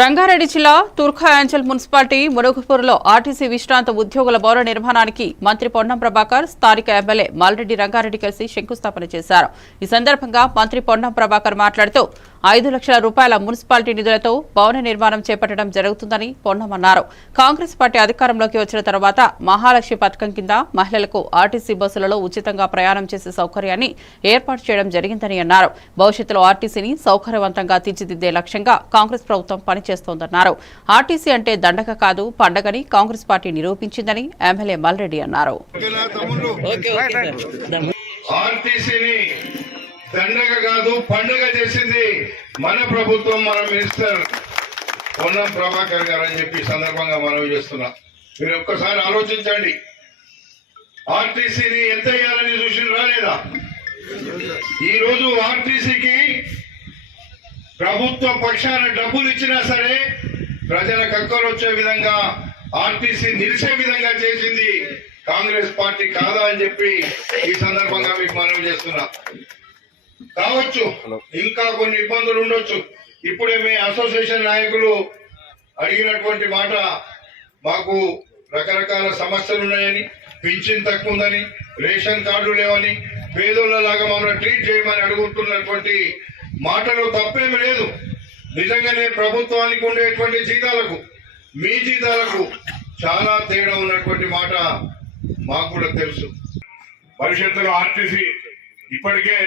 రంగారెడ్డి జిల్లా తుర్ఖాయాంచల్ municipality మురుగుపూర్లో RTC విశ్రాంత ఉద్యోగుల భవన నిర్మాణానికి మంత్రి పొన్నం ప్రభాకర్ స్థానిక ఎమ్మెల్యే మాల్రెడ్డి రంగారెడ్డి కలిసి శంకుస్థాపన చేశారు. ఈ సందర్భంగా మంత్రి పొన్నం ప్రభాకర్ మాట్లాడుతూ 5 లక్షల రూపాయల మున్సిపాలిటీ నిధులతో భవన నిర్మాణం చేపట్టడం జరుగుతుందని పొన్నం అన్నారు. కాంగ్రెస్ పార్టీ అధికారంలోకి వచ్చిన తర్వాత మహాలక్ష్మి పథకం కింద మహిళలకు ఆర్టీసీ బస్సులలో ఉచితంగా ప్రయాణం చేసే సౌకర్యాన్ని ఏర్పాటు చేయడం జరిగిందని అన్నారు. భవిష్యత్తులో ఆర్టీసీని సౌకర్యవంతంగా తీర్చిదిద్దే లక్ష్యంగా కాంగ్రెస్ ప్రభుత్వం పనిచేస్తోందన్నారు. ఆర్టీసీ అంటే దండగ కాదు పండగని కాంగ్రెస్ పార్టీ నిరూపించిందని ఎమ్మెల్యే మల్రెడ్డి అన్నారు. దండగ కాదు పండుగ చేసింది మన ప్రభుత్వం, మన మినిస్టర్ పొన్నం ప్రభాకర్ గారు అని చెప్పి సందర్భంగా మనవి చేస్తున్నా. మీరు ఒక్కసారి ఆలోచించండి, ఆర్టీసీని ఎంత వేయాలని చూసి రాలేదా? ఈ రోజు ఆర్టీసీకి ప్రభుత్వ పక్షాన డబ్బులు ఇచ్చినా సరే ప్రజలకు అక్కలు వచ్చే విధంగా ఆర్టీసీ నిలిచే విధంగా చేసింది కాంగ్రెస్ పార్టీ కాదా అని చెప్పి ఈ సందర్భంగా మీకు మనవి చేస్తున్నా. కావచ్చు ఇంకా కొన్ని ఇబ్బందులు ఉండొచ్చు. ఇప్పుడే మీ అసోసియేషన్ నాయకులు అడిగినటువంటి మాట, మాకు రకరకాల సమస్యలు ఉన్నాయని, పింఛన్ తక్కువ ఉందని, రేషన్ కార్డు లేవని, పేదోళ్ళలాగా మమ్మల్ని ట్రీట్ చేయమని అడుగుతున్నటువంటి మాటలు తప్పేమీ లేదు. నిజంగానే ప్రభుత్వానికి ఉండేటువంటి జీతాలకు మీ జీతాలకు చాలా తేడా ఉన్నటువంటి మాట మాకు కూడా తెలుసు. భవిష్యత్తులో ఆర్టీసీ ఇప్పటికే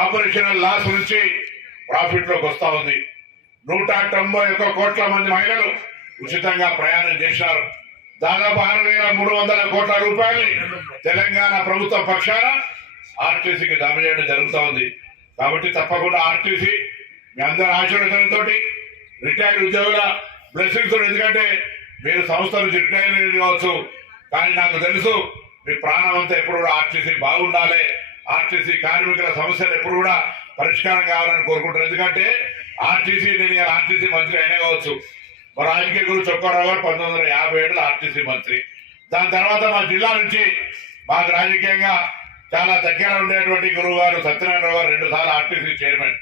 ఆపరేషనల్ లాస్ నుంచి ప్రాఫిట్ లోకి వస్తా ఉంది. 191 కోట్ల మంది మహిళలు ఉచితంగా ప్రయాణం చేశారు. దాదాపు 6,300 కోట్ల రూపాయలు తెలంగాణ ప్రభుత్వ పక్షాన ఆర్టీసీకి జమ చేయడం జరుగుతూ ఉంది. కాబట్టి తప్పకుండా ఆర్టీసీ మీ అందరి ఆశీర్వాదంతో రిటైర్డ్ ఉద్యోగుల బ్లెస్సింగ్స్, ఎందుకంటే మీరు సంస్థ నుంచి రిటైర్ కావచ్చు, కానీ నాకు తెలుసు మీ ప్రాణం అంతా ఎప్పుడు కూడా ఆర్టీసీ బాగుండాలి, ఆర్టీసీ కార్మికుల సమస్యలు ఎప్పుడు కూడా పరిష్కారం కావాలని కోరుకుంటారు. ఎందుకంటే ఆర్టీసీ, నేను ఆర్టీసీ మంత్రి అయినా కావచ్చు, మా రాజకీయ గురు చొక్కారావు గారు 1957లో ఆర్టీసీ మంత్రి. దాని తర్వాత మా జిల్లా నుంచి మాకు రాజకీయంగా చాలా దగ్గర ఉండేటువంటి గురువు గారు సత్యనారాయణ రావు గారు 2 సార్లు ఆర్టీసీ చైర్మన్.